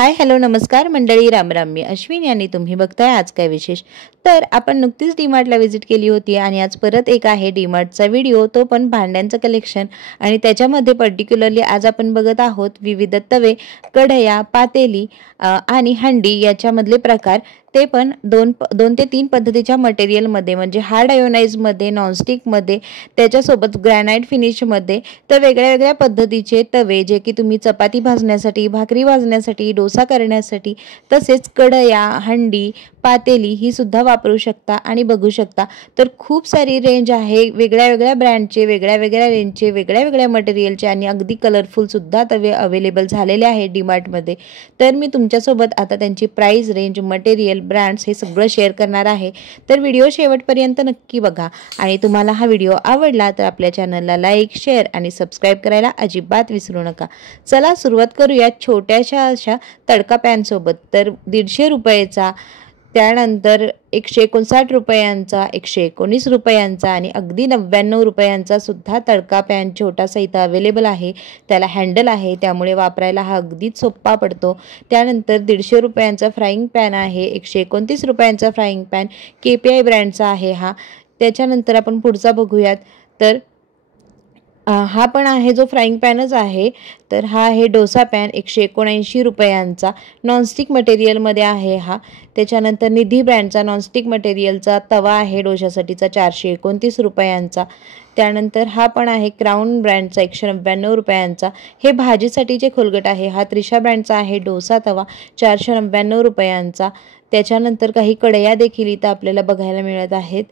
Hi hello नमस्कार मंडळी, राम राम. मी अश्विनी आणि तुम्ही बघताय आज काय विशेष. तर आपण नुकतीच डीमार्टला व्हिजिट केली होती आणि आज परत एक आहे डीमार्टचा व्हिडिओ, तो पण भांड्यांचं कलेक्शन. आणि त्याच्यामध्ये पर्टिक्युलरली आज आपण बघत आहोत विविध तवे, कढया, पातेली आणि हंडी याच्यामधले प्रकार, ते पण दोन ते तीन पद्धतीच्या मटेरियलमध्ये, म्हणजे हार्ड आयोनाइजमध्ये, नॉनस्टिकमध्ये, त्याच्यासोबत ग्रॅनाइट फिनिशमध्ये. तर वेगळ्या वेगळ्या पद्धतीचे तवे, जे की तुम्ही चपाती भाजण्यासाठी, भाकरी भाजण्यासाठी, डोसा करण्यासाठी, तसेच कढया, हंडी, पातेली ही सुद्धा वापरू शकता आणि बघू शकता. तर खूप सारी रेंज आहे, वेगळ्या वेगळ्या ब्रँडचे, वेगळ्या वेगळ्या रेंजचे, वेगळ्या वेगळ्या मटेरियलचे आणि अगदी कलरफुल सुद्धा तवे अवेलेबल झालेले आहेत डीमार्टमध्ये. तर मी तुमच्यासोबत आता त्यांची प्राइस रेंज, मटेरियल, ब्रँड्स हे सगळं शेअर करणार आहे. तर व्हिडिओ शेवटपर्यंत नक्की बघा. आणि तुम्हाला हा व्हिडिओ आवडला तर आपल्या चॅनलला लाईक, शेअर आणि सबस्क्राईब करायला अजिबात विसरू नका. चला सुरुवात करूया छोट्याशा अशा तडका पॅनसोबत. तर 150 रुपयेचा, त्यानंतर 159 रुपयांचा, 119 रुपयांचा आणि अगदी 99 रुपयांचा सुद्धा तडका पॅन छोटासा इथं अवेलेबल आहे. त्याला हँडल आहे, त्यामुळे वापरायला हा अगदीच सोपा पडतो. त्यानंतर 150 रुपयांचा फ्राईंग पॅन आहे, 129 रुपयांचा फ्राईंग पॅन KPI ब्रँडचा आहे हा. त्याच्यानंतर आपण पुढचा बघूयात. तर हा पण आहे, जो फ्राईंग पॅनच आहे. तर हा आहे डोसा पॅन, 179 रुपयांचा, नॉनस्टिक मटेरियलमध्ये आहे हा. त्याच्यानंतर निधी ब्रँडचा नॉनस्टिक मटेरियलचा तवा आहे डोशासाठीचा, 429 रुपयांचा. त्यानंतर हा पण आहे क्राऊन ब्रँडचा, 199 रुपयांचा. हे भाजीसाठीचे खोलगट आहे. हा त्रिशा ब्रँडचा आहे डोसा तवा, 499 रुपयांचा. त्याच्यानंतर काही कढया देखील इथं आपल्याला बघायला मिळत आहेत.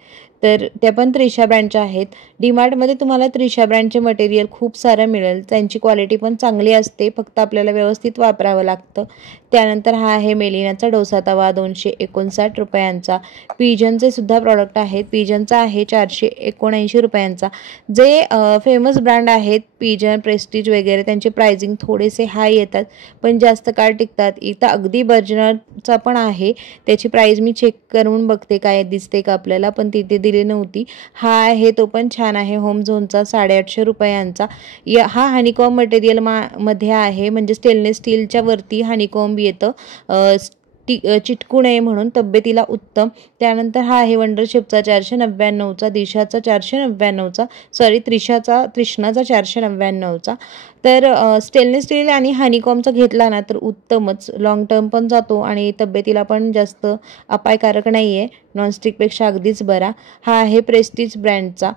तर त्या पण त्रिशा ब्रँडच्या आहेत. डीमार्टमध्ये तुम्हाला त्रिशा ब्रँडचे मटेरियल खूप सारं मिळेल, त्यांची क्वालिटी पण चांगली असते, फक्त आपल्याला व्यवस्थित वापरावं लागतं. त्यानंतर हा आहे मेलिनाचा डोसा तवा, 259 रुपयांचा. पिजनचे सुद्धा प्रॉडक्ट आहेत. पिजनचा आहे 479 रुपयांचा. जे फेमस ब्रँड आहेत पिजन, प्रेस्टीज वगैरे, त्यांचे प्राइसिंग थोडेसे हाय येतात, पण जास्त काळ टिकतात. इथं अगदी बर्जनरचा पण आहे, त्याची प्राइस मी चेक करून बघते काय दिसते का आपल्याला, पण तिथे दिली नव्हती. हा आहे, तो पण छान आहे, होम झोनचा, 850 रुपयांचा. हा हनीकॉम्ब मटेरियल मध्ये आहे, म्हणजे स्टेनलेस स्टीलच्या वरती हनीकॉम्ब येतं, चिटकू नये म्हणून, तब्येतीला उत्तम. त्यानंतर हा आहे वंडर शेफचा 499चा, दिशाचा 499चा, त्रिष्णाचा 499चा. तर स्टेनलेस स्टील आणि हनीकॉमचा घेतला ना तर उत्तमच, लॉंग टर्म पण जातो आणि तब्येतीला पण जास्त अपायकारक नाही आहे, नॉनस्टिकपेक्षा अगदीच बरा. हा आहे प्रेस्टीज ब्रँडचा.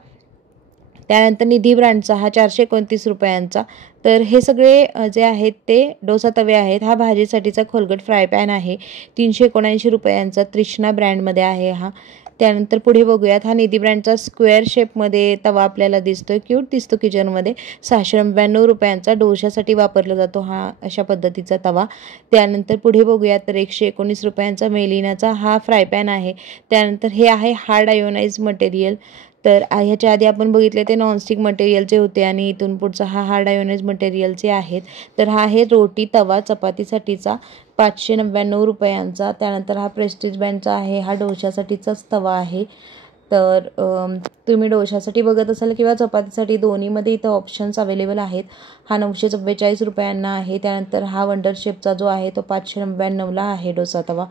त्यानंतर निधी ब्रँडचा हा 429 रुपयांचा. तर हे सगळे जे आहेत ते डोसा तवे आहेत. हा भाजीसाठीचा खोलगट फ्राय पॅन आहे, 379 रुपयांचा, त्रिष्णा ब्रँडमध्ये आहे हा. त्यानंतर पुढे बघूयात. हा निधी ब्रँडचा स्क्वेअर शेपमध्ये तवा आपल्याला दिसतोय, क्यूट दिसतो किचनमध्ये, 699 रुपयांचा. डोशासाठी वापरला जातो हा अशा पद्धतीचा तवा. त्यानंतर पुढे बघूयात. तर 119 रुपयांचा मेलिनाचा हा फ्राय पॅन आहे. त्यानंतर हे आहे हार्ड आयोनाइज मटेरियल. तर ह्याच्या आधी आपण बघितले ते नॉनस्टिक मटेरियलचे होते आणि इथून पुढचा हा हार्ड आयोनाइज मटेरियलचे आहेत. तर हा आहे रोटी तवा चपातीसाठीचा, 599 रुपयांचा. त्यानंतर हा प्रेस्टीज ब्रँडचा आहे, हा डोशासाठीचाच तवा आहे. तर तुम्ही डोशासाठी बघत असाल किंवा चपातीसाठी, दोन्हीमध्ये इथं ऑप्शन्स अवेलेबल आहेत. हा 944 रुपयांना आहे. त्यानंतर हा वंडर शेफचा जो आहे तो 599ला आहे डोसा तवा.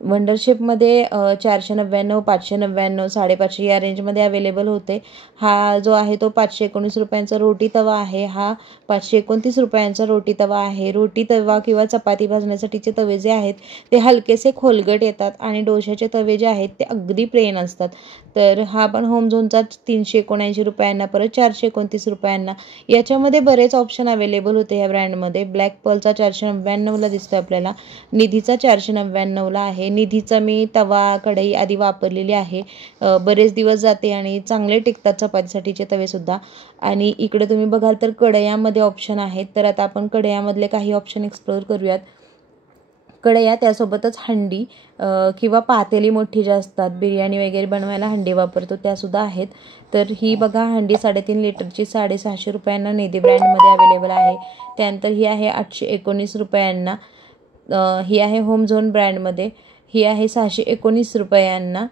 वंडर शेपमध्ये 499, 599, 550 या रेंजमध्ये अवेलेबल होते. हा जो आहे तो 519 रुपयांचा रोटी तवा आहे. हा 529 रुपयांचा रोटी तवा आहे. रोटी तवा किंवा चपाती भाजण्यासाठीचे तवे जे आहेत ते हलकेसे खोलगट येतात आणि डोशाचे तवे जे आहेत ते अगदी प्लेन असतात. तर हा पण होम झोनचा 379 रुपयांना, परत 429 रुपयांना. याच्यामध्ये बरेच ऑप्शन अवेलेबल होते या ब्रँडमध्ये. ब्लॅक पर्लचा 499ला दिसतो आपल्याला, निधीचा 499ला आहे. निधीचा मी तवा कढई आधी वापरलेली आहे, बरेच दिवस जाते आणि चांगले टिकतात चपातीसाठीचे तवे सुद्धा. आणि इकडे तुम्ही बघाल तर कढयामध्ये ऑप्शन आहेत. तर आता आपण कढयामधले काही ऑप्शन एक्सप्लोअर करूयात. कढया, त्यासोबतच हंडी किंवा पातेली मोठी ज्या असतात, बिर्याणी वगैरे बनवायला हंडी वापरतो, त्यासुद्धा आहेत. तर ही बघा हंडी 3.5 लिटरची, 650 रुपयांना निधी ब्रँडमध्ये अवेलेबल आहे. त्यानंतर ही आहे 819 रुपयांना. ही आहे होम झोन ब्रँडमध्ये, ही आहे 619 रुपयांना.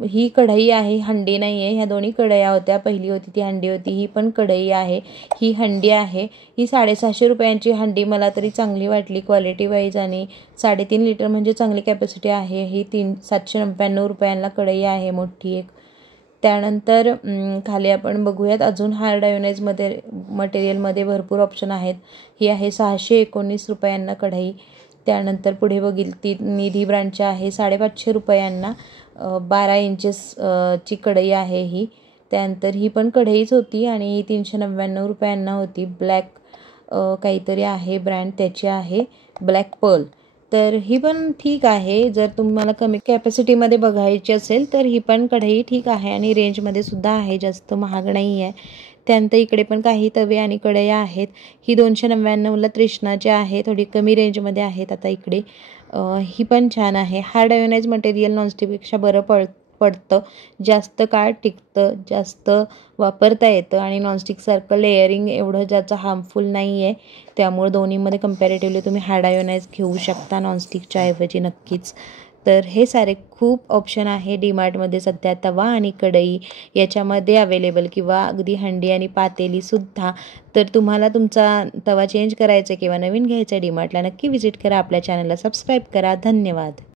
ही कढई आहे, हंडी नाही आहे. ह्या दोन्ही कढया होत्या. पहिली होती ती हंडी होती, ही पण कढई आहे. ही हंडी आहे. ही 650 रुपयांची हंडी मला तरी चांगली वाटली क्वालिटी वाईज, आणि 3.5 लिटर म्हणजे चांगली कॅपॅसिटी आहे. ही 799 रुपयांना कढई आहे मोठी एक. त्यानंतर खाली आपण बघूयात अजून हार्ड आयोनाइजमध्ये मटेरियलमध्ये भरपूर ऑप्शन आहेत. ही आहे 619 रुपयांना कढई. त्यानंतर पुढे बघील ती निधी ब्रँडची आहे 550 रुपयांना. 12 इंचेस ची कढई आहे ही. त्यानंतर ही पण कढईच होती आणि ही 399 रुपयांना होती. ब्लॅक काहीतरी आहे ब्रँड, त्याची आहे ब्लॅक पर्ल. तर ही पण ठीक आहे. जर तुम्हाला कमी कॅपॅसिटीमध्ये बघायची असेल तर ही पण कढई ठीक आहे आणि रेंजमध्ये सुद्धा आहे, जास्त महाग नाही आहे. त्यानंतर इकडे पण काही तवे आणि कढया आहेत. ही 299ला तृष्णाची आहे, थोडी कमी रेंजमध्ये आहेत. आता इकडे ही पण छान आहे. हार्ड आयोनाइज मटेरियल नॉनस्टिकपेक्षा बरं पडतं, जास्त काळ टिकतं, जास्त वापरता येतं आणि नॉनस्टिकसारखं लेअरिंग एवढं ज्याचं हार्मफुल नाही आहे. त्यामुळे दोन्हीमध्ये कम्पॅरेटिव्हली तुम्ही हार्ड आयोनाइज घेऊ शकता नॉनस्टिकच्या ऐवजी नक्कीच. तर हे सारे खूप ऑप्शन आहे डीमार्टमध्ये सध्या. तवा आणि कढई याच्यामध्ये अवेलेबल, किंवा अगदी हंडी आणि पातेलीसुद्धा. तर तुम्हाला तुमचा तवा चेंज करायचा किंवा नवीन घ्यायचा डीमार्टला नक्की व्हिजिट करा. आपल्या चॅनलला सबस्क्राईब करा. धन्यवाद.